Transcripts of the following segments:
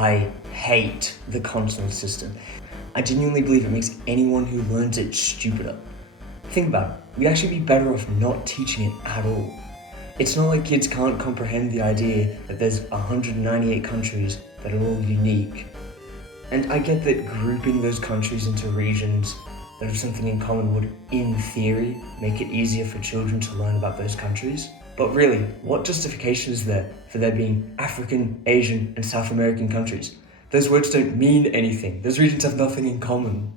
I hate the continental system. I genuinely believe it makes anyone who learns it stupider. Think about it, we'd actually be better off not teaching it at all. It's not like kids can't comprehend the idea that there's 198 countries that are all unique. And I get that grouping those countries into regions that have something in common would, in theory, make it easier for children to learn about those countries. But really, what justification is there for there being African, Asian, and South American countries? Those words don't mean anything. Those regions have nothing in common.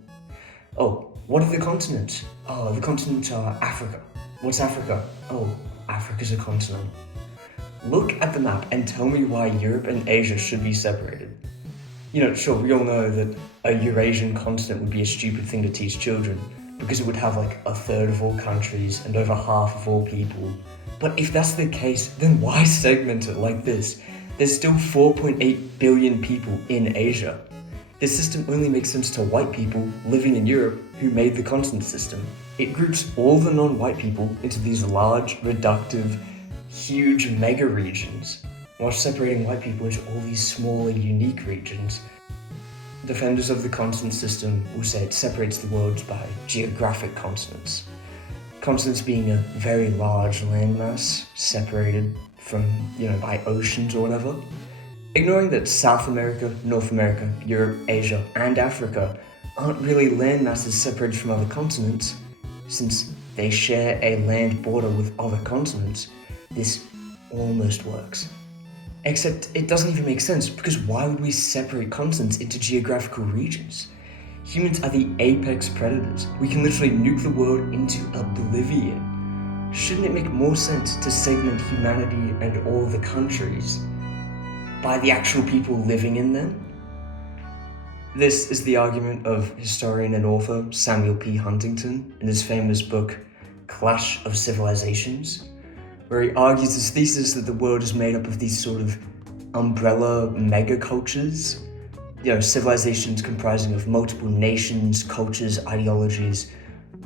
Oh, what are the continents? Oh, the continents are Africa. What's Africa? Oh, Africa's a continent. Look at the map and tell me why Europe and Asia should be separated. Sure, we all know that a Eurasian continent would be a stupid thing to teach children because it would have like a third of all countries and over half of all people. But if that's the case, then why segment it like this? There's still 4.8 billion people in Asia. This system only makes sense to white people living in Europe who made the continent system. It groups all the non-white people into these large, reductive, huge mega regions, while separating white people into all these smaller, unique regions. Defenders of the continent system will say it separates the world by geographic continents. Continents being a very large landmass separated from, by oceans or whatever. Ignoring that South America, North America, Europe, Asia, and Africa aren't really landmasses separated from other continents, since they share a land border with other continents, this almost works. Except it doesn't even make sense, because why would we separate continents into geographical regions? Humans are the apex predators. We can literally nuke the world into oblivion. Shouldn't it make more sense to segment humanity and all the countries by the actual people living in them? This is the argument of historian and author Samuel P. Huntington in his famous book, Clash of Civilizations, where he argues his thesis that the world is made up of these sort of umbrella megacultures, civilizations comprising of multiple nations, cultures, ideologies,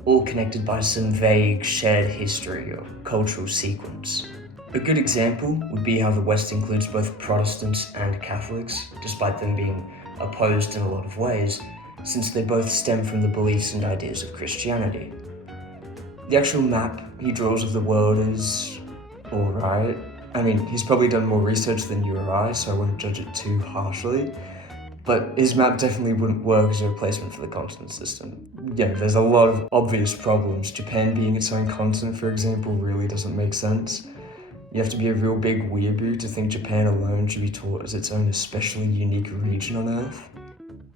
all connected by some vague shared history or cultural sequence. A good example would be how the West includes both Protestants and Catholics, despite them being opposed in a lot of ways, since they both stem from the beliefs and ideas of Christianity. The actual map he draws of the world is alright. I mean, he's probably done more research than you or I, so I won't judge it too harshly. But his map definitely wouldn't work as a replacement for the continent system. There's a lot of obvious problems. Japan being its own continent, for example, really doesn't make sense. You have to be a real big weeaboo to think Japan alone should be taught as its own especially unique region on Earth.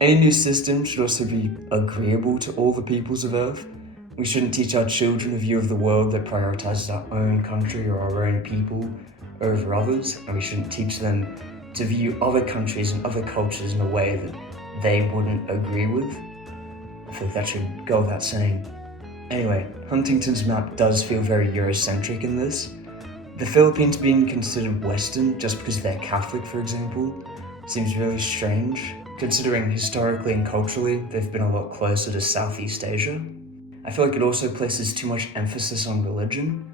Any new system should also be agreeable to all the peoples of Earth. We shouldn't teach our children a view of the world that prioritizes our own country or our own people over others, and we shouldn't teach them to view other countries and other cultures in a way that they wouldn't agree with. I feel like that should go without saying. Anyway, Huntington's map does feel very Eurocentric in this. The Philippines being considered Western just because they're Catholic, for example, seems really strange, considering historically and culturally they've been a lot closer to Southeast Asia. I feel like it also places too much emphasis on religion.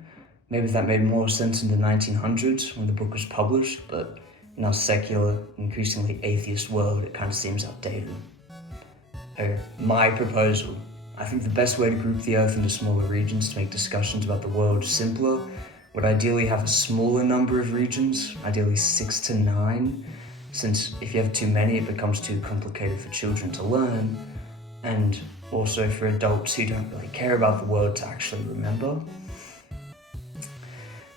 Maybe that made more sense in the 1900s when the book was published, but in our secular, increasingly atheist world, it kind of seems outdated. My proposal. I think the best way to group the Earth into smaller regions to make discussions about the world simpler would ideally have a smaller number of regions, ideally 6 to 9, since if you have too many, it becomes too complicated for children to learn, and also for adults who don't really care about the world to actually remember.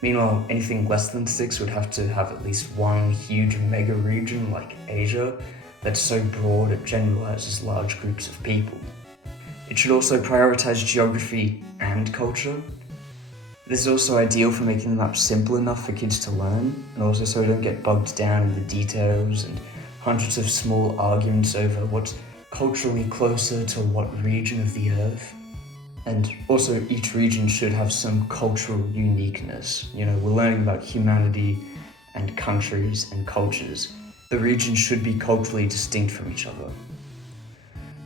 Meanwhile, anything less than 6 would have to have at least one huge mega region like Asia that's so broad it generalizes large groups of people. It should also prioritize geography and culture. This is also ideal for making the map simple enough for kids to learn, and also so we don't get bogged down in the details and hundreds of small arguments over what's culturally closer to what region of the Earth. And also each region should have some cultural uniqueness. We're learning about humanity and countries and cultures. The regions should be culturally distinct from each other.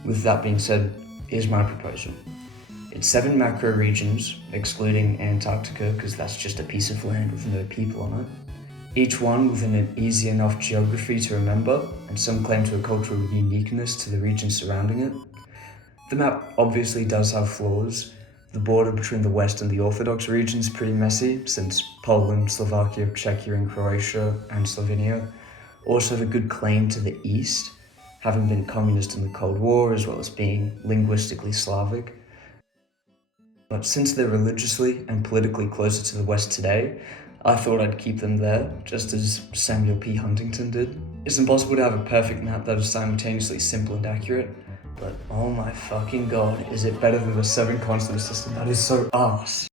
With that being said, here's my proposal. It's 7 macro regions, excluding Antarctica because that's just a piece of land with no people on it. each one within an easy enough geography to remember, and some claim to a cultural uniqueness to the region surrounding it. The map obviously does have flaws. The border between the West and the Orthodox region is pretty messy, since Poland, Slovakia, Czechia, and Croatia, and Slovenia also have a good claim to the East, having been communist in the Cold War as well as being linguistically Slavic. But since they're religiously and politically closer to the West today, I thought I'd keep them there, just as Samuel P. Huntington did. It's impossible to have a perfect map that is simultaneously simple and accurate, but oh my fucking god, is it better than the 7 continent system? That is so arse.